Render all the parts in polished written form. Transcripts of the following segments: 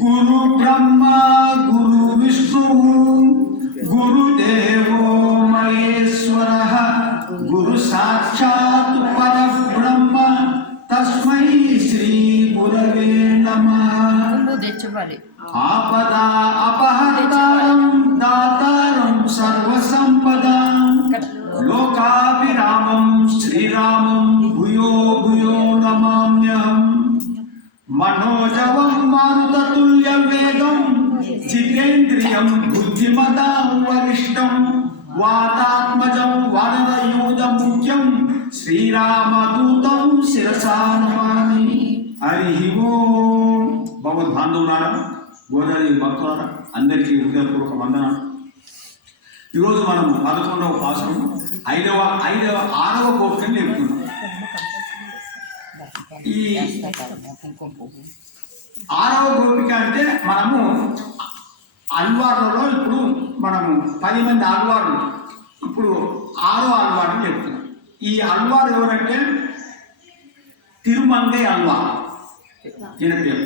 గురు బ్రహ్మ గురు విష్ణు గురుదేవో మహేశ్వర గురు సాక్షాత్ పరబ్రహ్మ తస్మై శ్రీ గురవే నమః. ఆపదా అపహర్తారం దాతారం సర్వసంపదాం లోకాభిరామం శ్రీరామం భూయో భూయో నమామ్యహం. మనోజవం మారుతతుల్య వేగం జితేంద్రియం బుద్ధిమతాం వరిష్టం వాతాత్మజం వరదయూధ ముఖ్యం శ్రీరామదూతం శిరసా నమామి. హరి ఓం. భగవద్బాంధవులారా, గోదావరి భక్తులారా, అందరికీ హృదయపూర్వక వందనాలు. ఈరోజు మనం 11వ పాసురం 6వ గోపికను నేర్పుతున్నాం. ఈ 6వ గోపిక అంటే మనము అల్వార్లలో ఇప్పుడు మనము 10 మంది అల్వార్లు, ఇప్పుడు 6వ అల్వార్ని చెప్తున్నాం. ఈ అల్వార్ ఎవరంటే తిరుమంగై అల్వార్ ఈయన పేరు.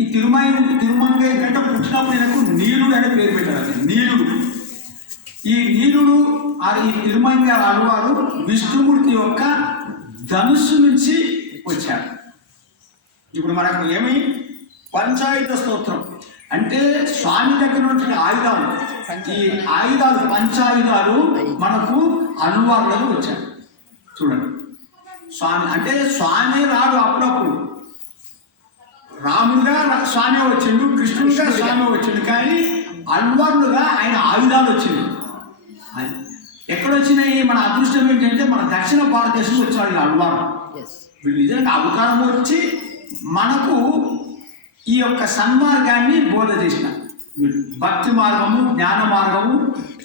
ఈ తిరుమంగై కంటే పుట్టినప్పుడు ఈయనకు నీలుడు అనే పేరు పెట్టారు. నీలుడు. ఈ నీలుడు ఈ తిరుమంగై అల్వారు విష్ణుమూర్తి యొక్క ధనుస్సు నుంచి వచ్చాడు. ఇప్పుడు మనకు ఏమి పంచాయుధ స్తోత్రం అంటే స్వామి దగ్గర ఉన్నటువంటి ఆయుధాలు, ఈ ఆయుధాలు పంచాయుధాలు మనకు అల్వార్లలో వచ్చాయి. చూడండి, స్వామి అంటే స్వామి రాడు, అప్పుడప్పుడు రాముడుగా స్వామి వచ్చిండు, కృష్ణుడిగా స్వామి వచ్చిండు, కానీ అల్వార్లుగా ఆయన ఆయుధాలు వచ్చింది. అది ఎక్కడొచ్చినాయి? మన అదృష్టం ఏంటంటే మన దక్షిణ భారతదేశంలో వచ్చాడు ఈ అల్వారు. వీళ్ళు నిజంగా అవతారం వచ్చి మనకు ఈ యొక్క సన్మార్గాన్ని బోధ చేసిన భక్తి మార్గము, జ్ఞాన మార్గము,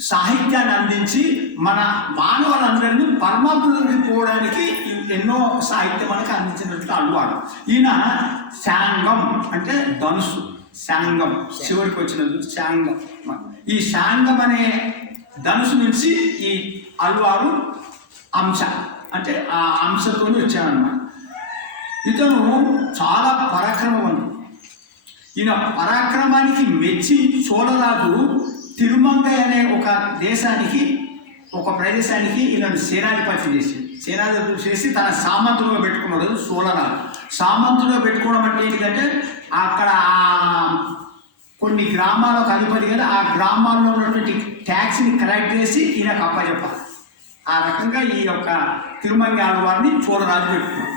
సాహిత్యాన్ని అందించి మన మానవులందరినీ పరమాత్మలోకి పోవడానికి ఎన్నో సాహిత్యం మనకి అందించినట్టు అల్వాడు. ఈయన శాంగం అంటే ధనుసు, శాంగం చివరికి వచ్చినది శాంగం. ఈ శాంగం అనే ధనుసు నుంచి ఈ అల్వారు అంశ అంటే ఆ అంశతో వచ్చాడన్నమాట. ఇతను చాలా పరాక్రమవంతుడు. ఈయన పరాక్రమానికి మెచ్చి చోళరాజు తిరుమంగై అనే ఒక దేశానికి, ఒక ప్రదేశానికి ఈయనను సేనాధిపతి చేసి తన సామంతులుగా పెట్టుకున్నాడు చోళరాజు. సామంతులుగా పెట్టుకోవడం అంటే ఏంటంటే అక్కడ కొన్ని గ్రామాలకు అధిపతి కదా, ఆ గ్రామాల్లో ఉన్నటువంటి ట్యాక్స్ని కలెక్ట్ చేసి ఈయనకు అప్పచెప్పాలి. ఆ రకంగా ఈ యొక్క తిరుమంగై ఆళ్వారిని చోళరాజు పెట్టుకున్నాడు.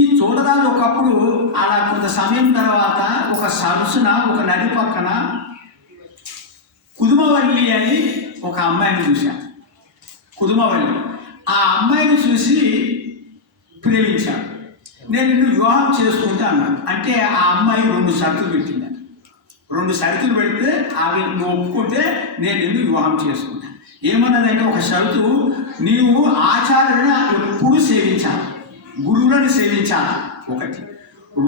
ఈ చోళరాజు ఒకప్పుడు అలా కొంత సమయం తర్వాత ఒక సరస్సున, ఒక నది పక్కన కుదుమవల్లి అని ఒక అమ్మాయిని చూశాను. కుదుమవల్లి ఆ అమ్మాయిని చూసి ప్రేమించాడు. నేను నిన్ను వివాహం చేసుకుంటా అన్నాను. అంటే ఆ అమ్మాయి 2 షరతులు పెట్టింది. 2 షరతులు పెడితే అవి నువ్వు ఒప్పుకుంటే నేను నిన్ను వివాహం చేసుకుంటాను. ఏమన్నదంటే, ఒక షరతు, నీవు ఆచార్యులను ఎప్పుడు సేవించాలి, గురువులను సేవించాలి. ఒకటి,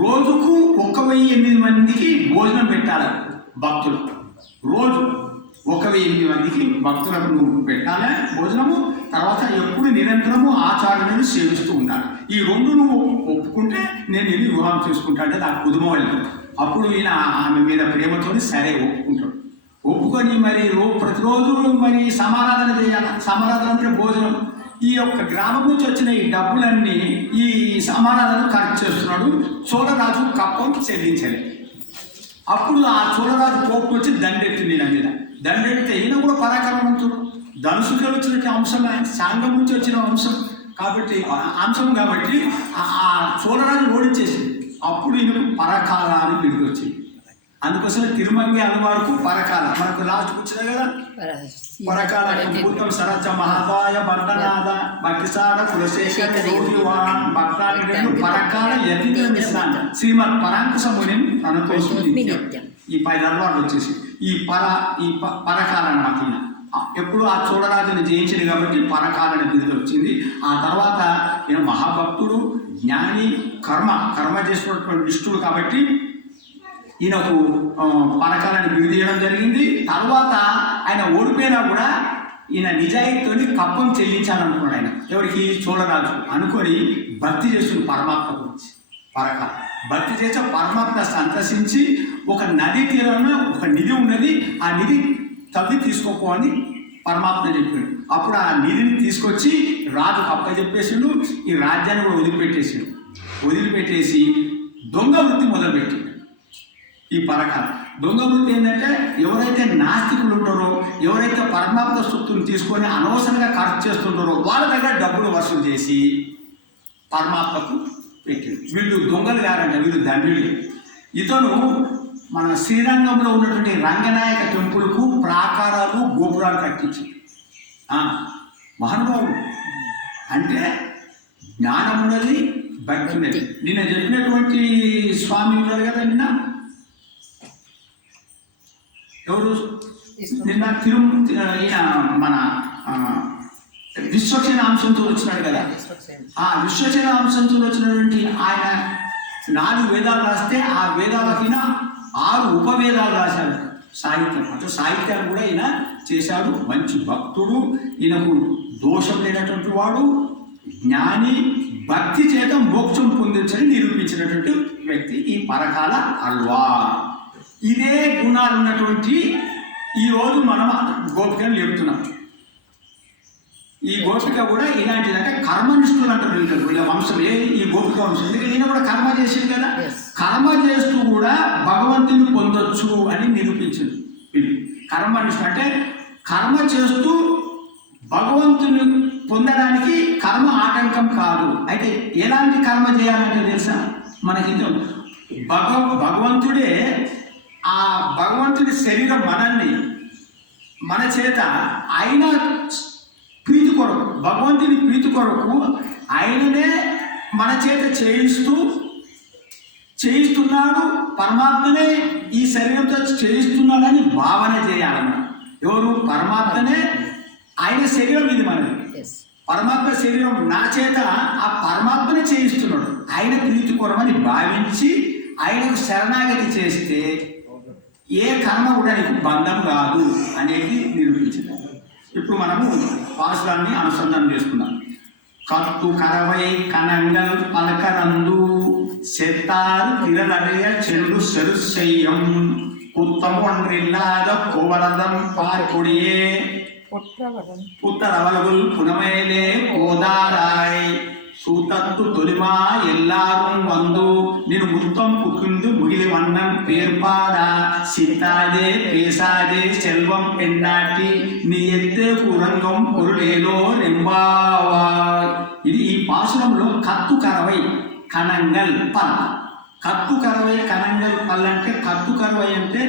రోజుకు 1008 మందికి భోజనం పెట్టాలి భక్తులు. రోజు 1008 మందికి భక్తులకు నువ్వు పెట్టాలి భోజనము. తర్వాత ఎప్పుడు నిరంతరము ఆచార్యులను సేవిస్తూ ఉండాలి. ఈ 2 నువ్వు ఒప్పుకుంటే నేను నిన్ను వివాహం చేసుకుంటా అంటే నాకు కుదుమవల్లి. అప్పుడు ఈయన ఆమె మీద ప్రేమతో సరే ఒప్పుకుంటాడు. ఒప్పుకొని మరి ప్రతిరోజు మరి సమారాధన చేయాలి. సమారాధన అంటే భోజనం. ఈ యొక్క గ్రామం నుంచి వచ్చిన ఈ డబ్బులన్నీ ఈ సమారాధన ఖర్చు చేస్తున్నాడు. చోళరాజు కప్పం చెల్లించాలి. అప్పుడు ఆ చోళరాజు కోపం వచ్చి దండెత్తింది ఈయన మీద. దండెత్తితే ఈయన కూడా పరాక్రమవంతుడు, ధనుసుకి వచ్చిన అంశం, శాంగం నుంచి వచ్చిన అంశం కాబట్టి ఆ చోళరాజు ఓడించేసింది. అప్పుడు ఈయనకు పరకాల అని పిలిచి వచ్చింది. అందుకోసమే తిరుమంగై అల్వారుకు పరకాల. మనకు లాస్ట్ వచ్చింది కదా పరకాల. భూతం సరచ మహాదాయ బండనాథ భక్తిసార కులశేఖర యోగివాన్ భక్తాన్ని పరకాల యతిని మిశ్రాంత శ్రీమద్ పరాంకుశముని అనుకోసం ఈ 10 అల్వార్లు వచ్చేసి ఈ పరకాల అన్నమాట. ఈయన ఎప్పుడు ఆ చోళరాజుని జయించింది కాబట్టి పరకాలని బిరుదు వచ్చింది. ఆ తర్వాత ఈయన మహాభక్తుడు, జ్ఞాని, కర్మ చేసినటువంటి నిష్ఠుడు కాబట్టి ఈయనకు పరకాలని బిరుదు చేయడం జరిగింది. తర్వాత ఆయన ఓడిపోయినా కూడా ఈయన నిజాయితీతో కప్పం చెల్లించాలనుకున్నాడు. ఆయన ఎవరికి? చోళరాజు అనుకొని భక్తి చేస్తున్న పరమాత్మ గురించి పరకాల. భక్తి చేసే పరమాత్మ సంతసించి ఒక నది తీరంలో ఒక నిధి ఉన్నది, ఆ నిధి తవ్వి తీసుకోపోని పరమాత్మ చెప్పాడు. అప్పుడు ఆ నిధిని తీసుకొచ్చి రాజుకు అప్పచెప్పేసిండు. ఈ రాజ్యాన్ని కూడా వదిలిపెట్టేసి దొంగ వృత్తి మొదలుపెట్టిండు. ఈ పరకాల దొంగ వృత్తి ఏంటంటే ఎవరైతే నాస్తికులు ఉంటారో, ఎవరైతే పరమాత్మ సొత్తుని తీసుకొని అనవసరంగా ఖర్చు చేస్తుంటారో వాళ్ళ దగ్గర డబ్బులు వసూలు చేసి పరమాత్మకు పెట్టిండు. వీళ్ళు దొంగలు కారంట, వీళ్ళు దండ్రులు. ఇతను మన శ్రీరంగంలో ఉన్నటువంటి రంగనాయక టెంపుల్కు ప్రాకారాలు గోపురాలు కట్టించి మహానుభావుడు. అంటే జ్ఞానం ఉన్నది, భక్తి ఉన్నది. నిన్న చెప్పినటువంటి స్వామి ఉన్నారు కదా, ఎవరు నిన్న ఈయన మన విశ్వసేన అంశంతో వచ్చినాడు కదా. ఆ విశ్వసేన అంశంతో వచ్చినటువంటి ఆయన 4 వేదాలు రాస్తే ఆ వేదాలకి 6 ఉపవేదాలు రాశాడు. సాహిత్యం అంటే సాహిత్యాన్ని కూడా ఈయన చేశాడు. మంచి భక్తుడు, ఈయనకు దోషం లేనటువంటి వాడు, జ్ఞాని, భక్తి చేత మోక్షం పొందించని నిరూపించినటువంటి వ్యక్తి ఈ పరకాల ఆళ్వార్. ఇదే గుణాలు ఉన్నటువంటి ఈరోజు మనం గోపికను లేపుతున్నాం. ఈ గోపిక కూడా ఇలాంటిది, అంటే కర్మనిష్ఠులు అంటారు వీళ్ళ వంశం. ఈ గోపిక వంశం, ఎందుకంటే ఈయన కూడా కర్మ చేసింది కదా. కర్మ చేస్తూ కూడా భగవంతుని పొందొచ్చు అని నిరూపించింది. వీళ్ళు కర్మనిష్ఠ అంటే కర్మ చేస్తూ భగవంతుని పొందడానికి కర్మ ఆటంకం కాదు. అయితే ఎలాంటి కర్మ చేయాలంటే తెలుసా, మనకి భగవంతుడే ఆ భగవంతుడి శరీరం మన చేత ఆయన ప్రీతి కొరకు, భగవంతుని ప్రీతి కొరకు ఆయననే మన చేత చేయిస్తున్నాడు. పరమాత్మనే ఈ శరీరంతో చేయిస్తున్నాడని భావన చేయాలన్న. ఎవరు? పరమాత్మనే. ఆయన శరీరం ఇది మనది. పరమాత్మ శరీరం నా చేత ఆ పరమాత్మనే చేయిస్తున్నాడు. ఆయన ప్రీతి కొరమని భావించి ఆయనకు శరణాగతి చేస్తే ఏ కర్మ కూడా నీకు బంధం కాదు అనేది నిరూపించింది. ఇప్పుడు మనము పాసురాన్ని అనుసంధానం చేసుకున్నాం. కత్తు కరవై కనంగల్ పలకరందు செத்தார் திரளடைய சென்று செரு செய்யும் குத்தம் ஒன்றில்லாத கோவலதம் பார்க்குடியே புத்தரவலகுல் புனமேலே போதாராய் சூத்தத்து தொலிமா எல்லாரும் வந்து நின் முத்தம் புகுந்து முகிலி வண்ணம் பேர்பாடா சித்தாதே பேசாதே செல்வம் பெண்ணாட்டி நீ எத்து குரங்கம் பொருளேலோ ரெம்பாவாய். ఇది ఈ పాసురంలో కత్తు కరవై కనంగల్ పల్. కత్తు కరవై కనంగల్ పల్ అంటే, కత్తు కరవై అంటే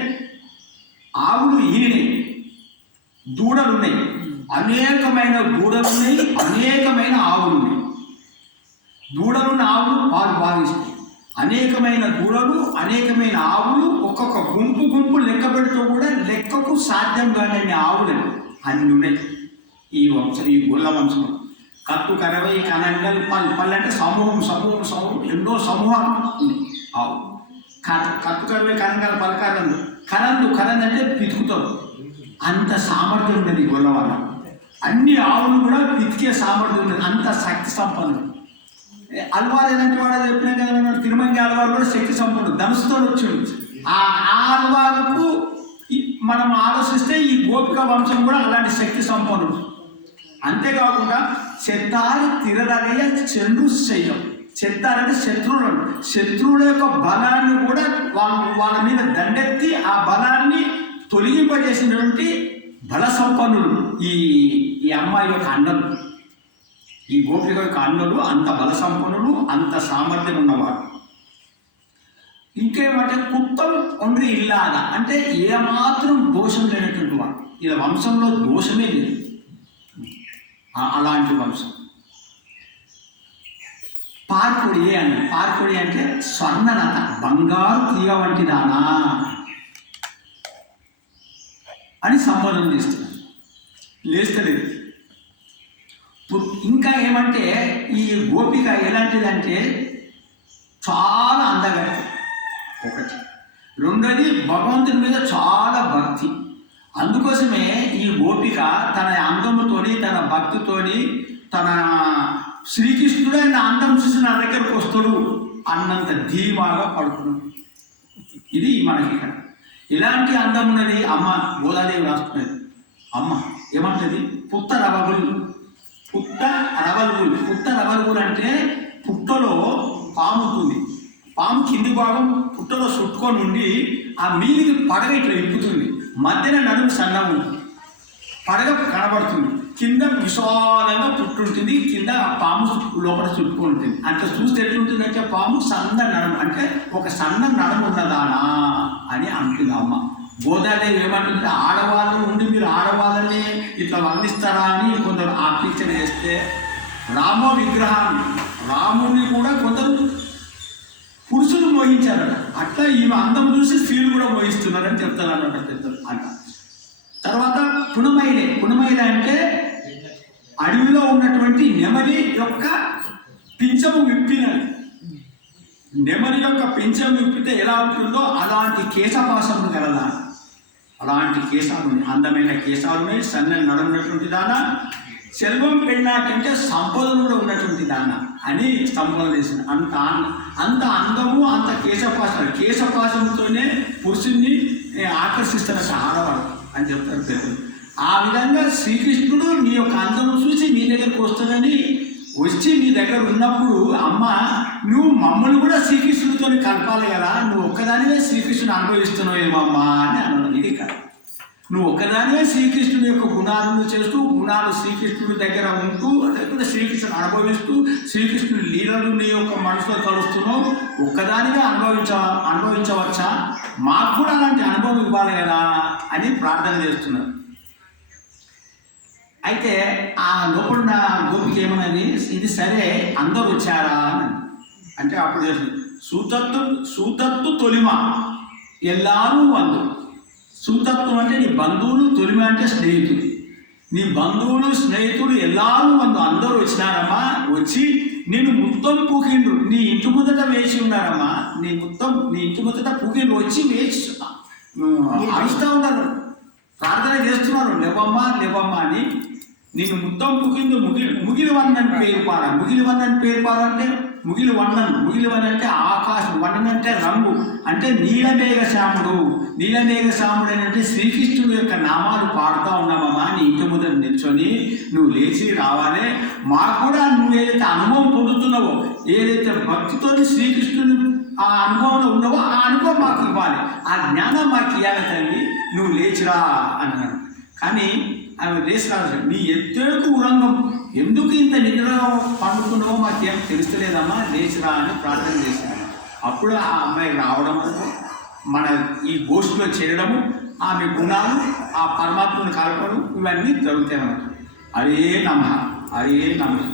ఆవులు ఈనినాయి, దూడలున్నాయి, అనేకమైన దూడలున్నాయి, అనేకమైన ఆవులు ఉన్నాయి. దూడలున్న ఆవులు పాలు భావిస్తాయి. అనేకమైన దూడలు, అనేకమైన ఆవులు, ఒక్కొక్క గుంపు లెక్క పెడుతూ కూడా లెక్కకు సాధ్యం కాని ఆవులు అన్ని ఉన్నాయి ఈ వంశం, ఈ గొల్ల వంశం. కత్తు కరవై కనంగల్ పల్. పల్ అంటే సమూహం, ఎన్నో సమూహాలు ఆవు. కత్తు కరవై కనంగల్ పల్ కరందు అంటే పితుకుతారు. అంత సామర్థ్యం ఉన్నది గొల్ల వాళ్ళ. అన్ని ఆవులు కూడా పితికే సామర్థ్యం ఉన్నది, అంత శక్తి సంపన్నుడు. అల్వారు ఎలాంటి వాడు చెప్పినా కదా, తిరుమంగి అల్వారు కూడా శక్తి సంపన్నుడు, ధనుసుతో వచ్చాడు. ఆ అల్వారుకు మనం ఆలోచిస్తే ఈ గోపిక వంశం కూడా అలాంటి శక్తి సంపన్నుడు. అంతేకాకుండా చెత్తారు తిరదలయ చెండు చెయ్యం. చెత్తారంటే శత్రువుల యొక్క బలాన్ని కూడా వాళ్ళ మీద దండెత్తి ఆ బలాన్ని తొలగింపజేసినటువంటి బల సంపన్నులు ఈ అమ్మాయి యొక్క అన్నలు, ఈ గోపిక యొక్క అన్నలు అంత బల సంపన్నులు, అంత సామర్థ్యం ఉన్నవారు. ఇంకేమంటే కుత్తం ఒండ్రి ఇల్లాద అంటే ఏమాత్రం దోషం లేనటువంటి వాడు. ఇలా వంశంలో దోషమే లేదు, అలాంటి వంశం. పార్కొడియే అని, పార్కొడి అంటే స్వర్ణలత, బంగారు తీగ వంటి దానా అని సంబోధన చేస్తున్నారు. లేస్తలేదు. ఇంకా ఏమంటే ఈ గోపిక ఎలాంటిదంటే చాలా అందగత్తి ఒకటి. రెండోది భగవంతుని మీద చాలా భక్తి. అందుకోసమే ఈ గోపిక తన అందముతోని, తన భక్తితోని, తన శ్రీకృష్ణుడే నా అందం చూసి నా దగ్గరకు వస్తాడు అన్నంత ధీమాగా పడుతున్నాడు. ఇది మనకి ఇక్కడ ఇలాంటి అందం ఉన్నది. అమ్మ గోదాదేవి రాస్తున్నది. అమ్మ ఏమంటది? పుట్ట రవగులు. పుట్ట రవలుగులు అంటే పుట్టలో పాము ఉంటుంది. పాము కింది భాగం పుట్టలో చుట్టుకొని ఉండి ఆ మీదికి పడగ ఇట్లా విప్పుతుంది. మధ్యన నడుము సన్నం ఉంటుంది, పడగ కనబడుతుంది, కింద విశాలంగా పుట్టుంటుంది, కింద ఆ పాము లోపల చుట్టుకొని ఉంటుంది. అంటే చూస్తే ఎట్లుంటుంది అంటే పాము సన్న నడుము, అంటే ఒక సన్న నడుము ఉన్నదానా అని అంటుంది అమ్మ. గోదాదేవి ఏమంటుంది? ఆడవాళ్ళు ఉండి మీరు ఆడవాళ్ళని ఇట్లా వర్ణిస్తారా అని కొందరు ఆర్టిస్టర్ చేస్తే, రామ విగ్రహాన్ని రాముడిని కూడా కొందరు పురుషులు మోహించారట. అట్లా ఈమె అందం చూసి స్త్రీలు కూడా మోహిస్తున్నారని చెప్తారు అన్నట్టు పెద్దలు అంట. తర్వాత పునమైల అంటే అడవిలో ఉన్నటువంటి నెమలి యొక్క పింఛము విప్పినది. నెమలి యొక్క పింఛం విప్పితే ఎలా ఉంటుందో అలాంటి కేశపాసములు కలదా, అలాంటి కేశాలు ఉన్నాయి, అందమైన కేశాలు ఉన్నాయి, సన్నని నడుమున్నటువంటి దాన, సెల్వం పెళ్ళాకంటే సంపదలు కూడా ఉన్నటువంటి దాన అని సంబోధన చేసింది. అంత అందము, అంత కేశపాసంతోనే పురుషుణ్ణి ఆకర్షిస్తున్న ఆడవాడు అని చెప్తారు పెద్దలు. ఆ విధంగా శ్రీకృష్ణుడు నీ యొక్క అందము చూసి నీ దగ్గరకు వస్తాడని వచ్చి నీ దగ్గర ఉన్నప్పుడు, అమ్మ నువ్వు మమ్మల్ని కూడా శ్రీకృష్ణుడితో కలపాలి కదా, నువ్వు ఒక్కదానివే శ్రీకృష్ణుని అనుభవిస్తున్నావు ఏమమ్మా అని అన్నాడు. ఇది కాదు, నువ్వు ఒక్కదానివే శ్రీకృష్ణుడి యొక్క గుణాలను చేస్తూ, గుణాలు శ్రీకృష్ణుడి దగ్గర ఉంటూ, లేకపోతే శ్రీకృష్ణుని అనుభవిస్తూ, శ్రీకృష్ణుడి లీలలు నీ యొక్క మనసులో కలుస్తున్నావు, ఒక్కదానివే అనుభవించవచ్చా, మాకు కూడా అలాంటి అనుభవం ఇవ్వాలి కదా అని ప్రార్థన చేస్తున్నారు. అయితే ఆ లోపల గోపిక ఏమన్నది? ఇది సరే అందరూ వచ్చారా అని అంటే అప్పుడు సూతత్తు తొలిమ ఎల్లారూ వందు. సూతత్వం అంటే నీ బంధువులు, తొలిమ అంటే స్నేహితుడు. నీ బంధువులు స్నేహితుడు ఎల్లారూ వందు, అందరూ వచ్చినారమ్మా. వచ్చి నిన్ను మొత్తం పూకిండ్రు, నీ ఇంటి ముందట వేసి ఉన్నారమ్మా. నీ ఇంటి ముందట పూకిండ్రు, వచ్చి వేసి అరుస్తూ ఉన్నారు, ప్రార్థన చేస్తున్నారు, లేవమ్మా అని. నిన్ను మొత్తం పూకిండు. ముగిలివన్నని పేరు పార. ముగిలివన్నని పేరు పార అంటే ముగిలివన్ అంటే ఆకాశం, వన్నన్ అంటే రంగు, అంటే నీలమేఘశ్యాముడు. నీలమేఘశ్యాముడు అంటే శ్రీకృష్ణుడు యొక్క నామాలు పాడుతూ ఉన్నామమ్మా. నీ ఇంటి ముందర నిల్చొని నువ్వు లేచి రావాలి. మాకు కూడా నువ్వు ఏదైతే అనుభవం పొందుతున్నావో, ఏదైతే భక్తితో శ్రీకృష్ణుడు ఆ అనుభవంలో ఉన్నావో ఆ అనుభవం మాకు ఇవ్వాలి, ఆ జ్ఞానం మాకు ఇవ్వాలి తల్లి, నువ్వు లేచిరా అన్నాడు. కానీ ఆమె లేచి రాదు. నీ ఎత్తేకు ఉరంగం, ఎందుకు ఇంత నిద్రగా పండుకున్నావో మాకేం తెలుస్తలేదమ్మా, లేచిరా అని ప్రార్థన చేశాను. అప్పుడు ఆ అమ్మాయి రావడం, మన ఈ గోష్ఠిలో చేరడము, ఆమె గుణాలు, ఆ పరమాత్మను కలపడం, ఇవన్నీ జరుగుతాయి అన్నమాట. హరే నమః.